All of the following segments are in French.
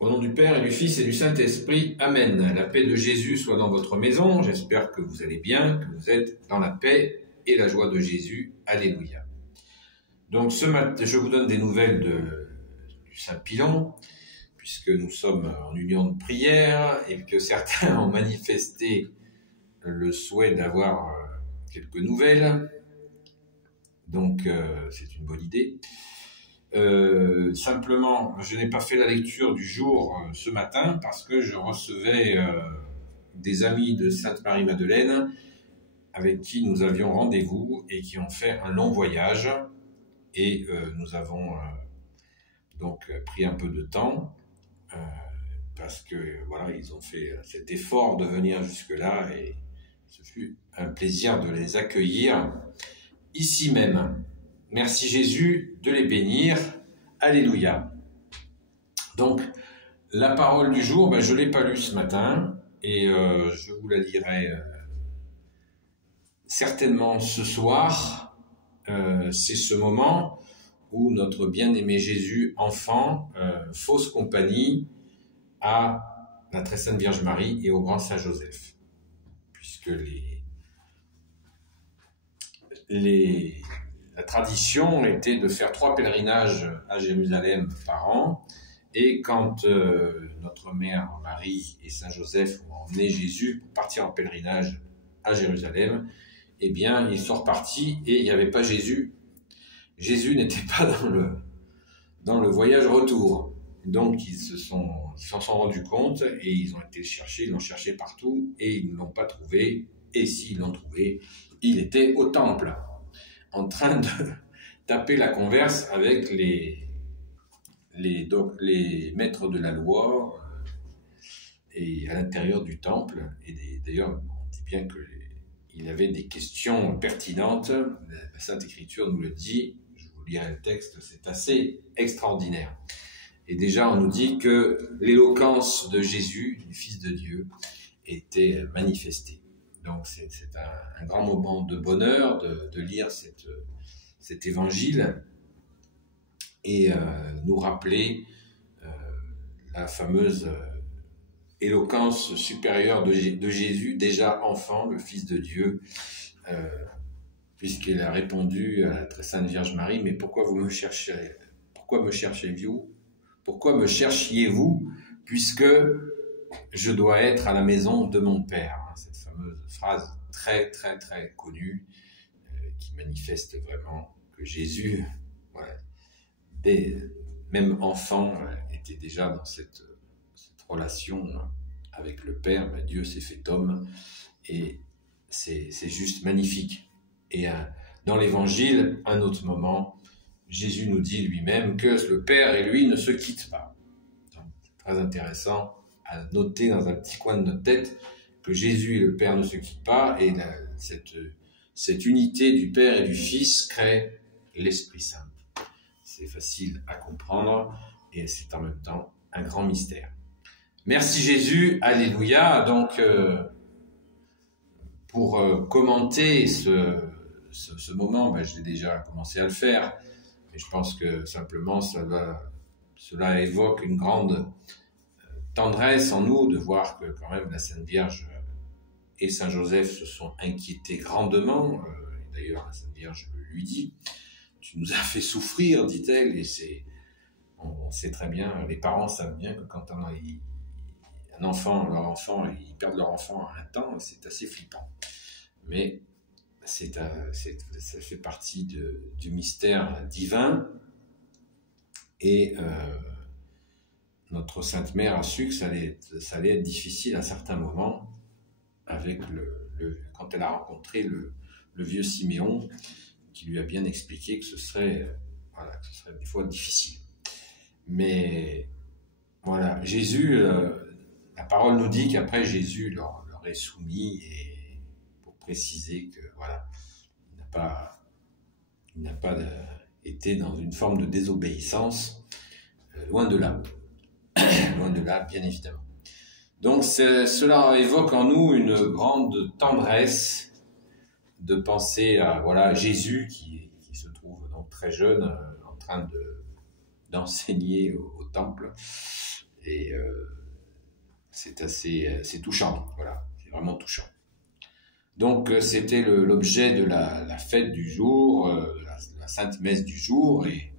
Au nom du Père et du Fils et du Saint-Esprit, Amen. La paix de Jésus soit dans votre maison. J'espère que vous allez bien, que vous êtes dans la paix et la joie de Jésus. Alléluia. Donc ce matin, je vous donne des nouvelles du Saint-Pilon, puisque nous sommes en union de prière et que certains ont manifesté le souhait d'avoir quelques nouvelles. Donc c'est une bonne idée. Simplement, je n'ai pas fait la lecture du jour ce matin parce que je recevais des amis de Sainte-Marie-Madeleine avec qui nous avions rendez-vous et qui ont fait un long voyage et nous avons donc pris un peu de temps parce que voilà, ils ont fait cet effort de venir jusque-là et ce fut un plaisir de les accueillir ici même. Merci Jésus de les bénir. Alléluia. Donc, la parole du jour, je ne l'ai pas lue ce matin et je vous la lirai certainement ce soir. C'est ce moment où notre bien-aimé Jésus, enfant, fausse compagnie à la très sainte Vierge Marie et au grand Saint Joseph. Puisque la tradition était de faire 3 pèlerinages à Jérusalem par an. Et quand notre mère Marie et Saint Joseph ont emmené Jésus pour partir en pèlerinage à Jérusalem, eh bien, ils sont repartis et il n'y avait pas Jésus. Jésus n'était pas dans le voyage retour. Donc, ils s'en sont rendus compte et ils ont été le chercher, ils l'ont cherché partout et ils ne l'ont pas trouvé. Et s'ils l'ont trouvé, il était au temple, en train de taper la converse avec les maîtres de la loi et à l'intérieur du temple. Et d'ailleurs, on dit bien qu'il avait des questions pertinentes. La Sainte Écriture nous le dit. Je vous lirai le texte, c'est assez extraordinaire. Et déjà, on nous dit que l'éloquence de Jésus, du Fils de Dieu, était manifestée. Donc, c'est un grand moment de bonheur de lire cet évangile et nous rappeler la fameuse éloquence supérieure de Jésus, déjà enfant, le Fils de Dieu, puisqu'il a répondu à la très sainte Vierge Marie, mais pourquoi me cherchiez-vous, puisque je dois être à la maison de mon Père. Cette fameuse phrase très très très connue qui manifeste vraiment que Jésus, voilà, même enfant, était déjà dans cette relation avec le Père. Dieu s'est fait homme et c'est juste magnifique. Et dans l'Évangile, un autre moment, Jésus nous dit lui-même que le Père et lui ne se quittent pas. Donc, c'est très intéressant à noter dans un petit coin de notre tête que Jésus et le Père ne se quittent pas et cette unité du Père et du Fils crée l'Esprit Saint. C'est facile à comprendre et c'est en même temps un grand mystère. Merci Jésus, alléluia. Donc, pour commenter ce moment, je l'ai déjà commencé à le faire, mais je pense que simplement cela évoque une grande tendresse en nous de voir que quand même la Sainte Vierge et Saint Joseph se sont inquiétés grandement. D'ailleurs, la Sainte Vierge lui dit: tu nous as fait souffrir, dit-elle, et on sait très bien, les parents savent bien que quand leur enfant, ils perdent leur enfant à un temps, c'est assez flippant. Mais ça fait partie du mystère divin, et notre Sainte Mère a su que ça allait être difficile à certains moments, avec quand elle a rencontré le vieux Siméon, qui lui a bien expliqué que ce serait des fois difficile. Mais voilà, Jésus, la parole nous dit qu'après Jésus leur est soumis, et pour préciser que voilà, il n'a pas été dans une forme de désobéissance, loin de là, loin de là, bien évidemment. Donc cela évoque en nous une grande tendresse de penser à Jésus qui se trouve donc très jeune, en train d'enseigner au temple, Et c'est touchant, voilà, c'est vraiment touchant. Donc c'était l'objet de la fête du jour, la Sainte Messe du jour, et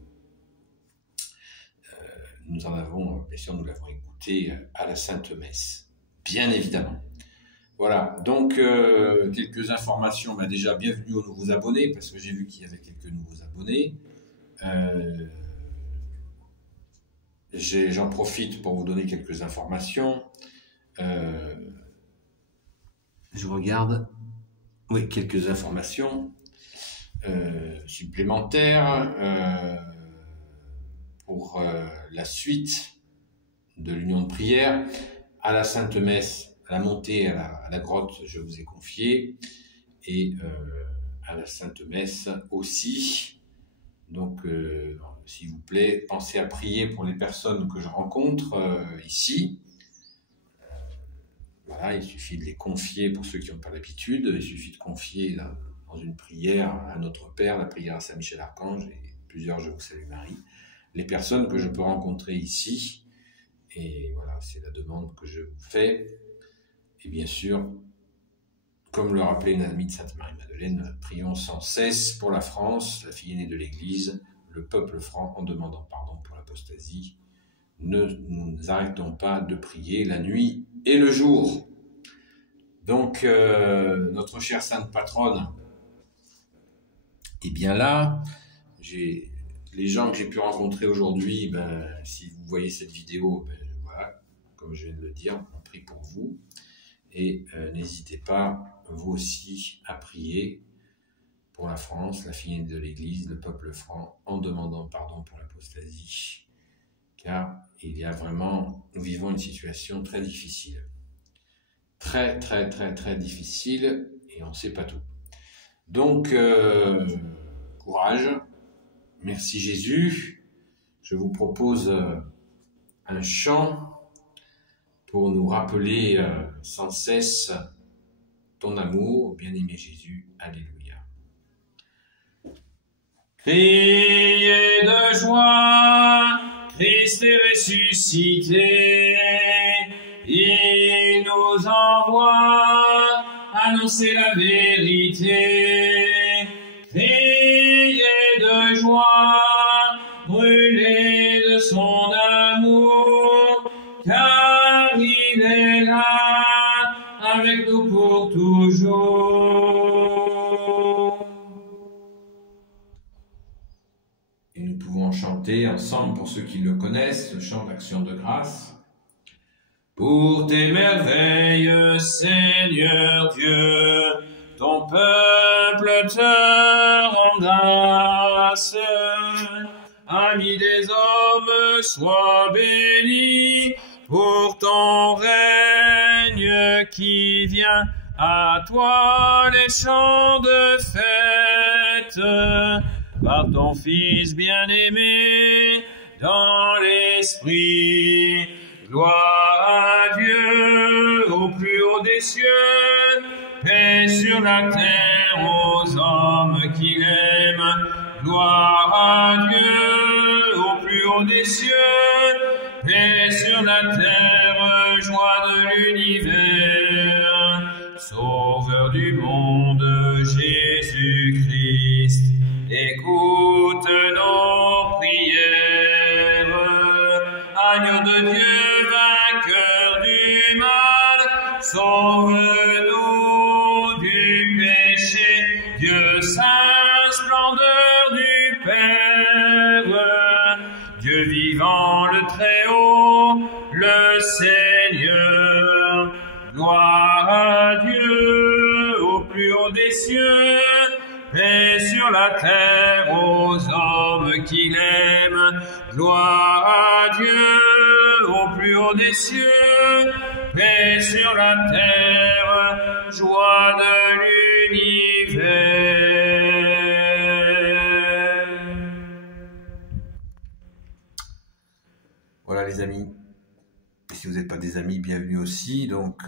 nous en avons, bien sûr, nous l'avons écouté à la Sainte Messe, bien évidemment. Voilà, donc quelques informations. Déjà, bienvenue aux nouveaux abonnés, parce que j'ai vu qu'il y avait quelques nouveaux abonnés. J'en profite pour vous donner quelques informations. Je regarde. Oui, quelques informations supplémentaires pour la suite de l'union de prière. À la Sainte Messe, à la montée à la grotte, je vous ai confié, et à la Sainte Messe aussi. Donc, s'il vous plaît, pensez à prier pour les personnes que je rencontre ici. Voilà, il suffit de les confier, pour ceux qui n'ont pas l'habitude, il suffit de confier dans une prière à Notre Père, la prière à Saint Michel Archange, et plusieurs Je vous salue Marie, les personnes que je peux rencontrer ici. Et voilà, c'est la demande que je vous fais. Et bien sûr, comme le rappelait une amie de Sainte Marie-Madeleine, prions sans cesse pour la France, la fille aînée de l'Église, le peuple franc, en demandant pardon pour l'apostasie. Ne nous arrêtons pas de prier la nuit et le jour. Donc, notre chère sainte patronne est bien là. Les gens que j'ai pu rencontrer aujourd'hui, si vous voyez cette vidéo, voilà, comme je viens de le dire, on prie pour vous. Et n'hésitez pas, vous aussi, à prier pour la France, la fille de l'Église, le peuple franc, en demandant pardon pour l'apostasie. Car nous vivons une situation très difficile. Très, très, très, très difficile, et on ne sait pas tout. Donc, courage. Merci Jésus. Je vous propose un chant pour nous rappeler sans cesse ton amour, bien-aimé Jésus. Alléluia. Criez de joie, Christ est ressuscité, il nous envoie annoncer la vérité. Criez de joie, brûlez de son amour, car il est là, avec nous pour toujours. Et nous pouvons chanter ensemble, pour ceux qui le connaissent, le chant d'action de grâce. Pour tes merveilles, Seigneur Dieu, ton peuple te rend grâce. Ami des hommes, sois béni pour ton règne qui vient. À toi les chants de fête, par ton Fils bien-aimé dans l'esprit. Gloire à Dieu au plus haut des cieux, paix sur la terre aux hommes qu'il aime. Gloire à Dieu au plus haut des cieux, paix sur la terre, joie de l'univers. Sauveur du monde, Jésus-Christ, écoute nos prières. Agneau de Dieu, vainqueur du mal, sauve-nous du péché. Dieu saint, splendeur du Père, Dieu vivant, le Très-Haut, le Seigneur. Gloire à Dieu au plus haut des cieux, paix sur la terre aux hommes qu'il aime. Gloire à Dieu au plus haut des cieux, paix sur la terre, joie de l'univers. Voilà les amis. Et si vous n'êtes pas des amis, bienvenue aussi. Donc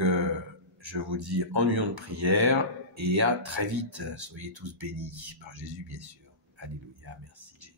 je vous dis en union de prière et à très vite. Soyez tous bénis par Jésus bien sûr. Alléluia, merci Jésus.